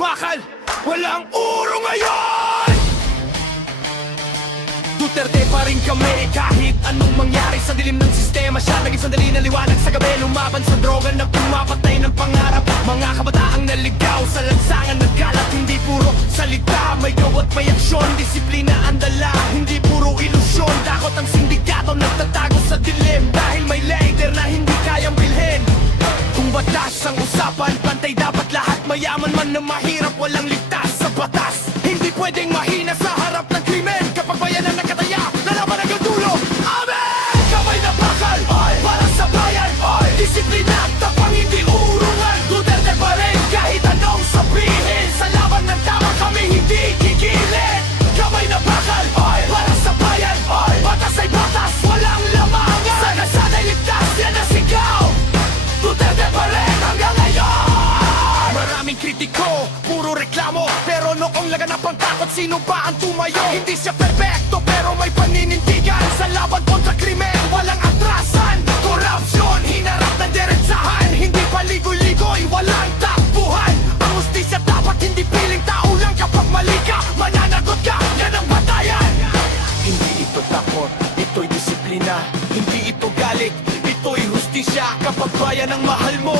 bakal, walang uro ngayon. Duterte pa rin kami kahit anong mangyari sa dilim ng sistema. Siya naging sandali na liwanag sa gabi, lumaban sa droga na pumapatay ng pangarap. Mga kabataang naligaw sa lansangan nagkalat. Hindi puro salita, may gawa't may aksyon. Disiplina ang dala, hindi puro ilusyon. Dakot ang sindikato nagtatago sa dilim, dahil may leader na hindi kayang bilhin. Kung batas ang usapan, pantay dapat lahat. Mayaman man na mahirap, walang ligtas sa batas. Hindi pwedeng mahina sa harap ng krimen. Kapag bayan ang nakataya, lalaban hanggang dulo. Amen! Kamay na bakal, para sa bayan. Disiplina at tapang, hindi urungan. Duterte pa rin kahit anong sabihin. Sa laban ng tama kami hindi gigilin. Kamay na bakal, para sa bayan. Batas ay batas, walang lamangan. Sa kasana'y ligtas, yan ang sigaw. Duterte pa rin hanggang ngayon. Maraming kritiko, puro reklamo, pero noong laganap ang takot, sino ba ang tumayo? Hindi siya perfecto, pero may paninindigan. Sa laban kontra krimen, walang atrasan. Korupsyon, hinarap ng diretsahan. Hindi paligoy-ligoy, walang takbuhan. Ang hustisya dapat hindi piling tao lang. Kapag mali ka, mananagot ka, yan ang batayan. Hindi ito takot, ito'y disiplina. Hindi ito galit, ito'y hustisya. Kapag bayan ang mahal mo,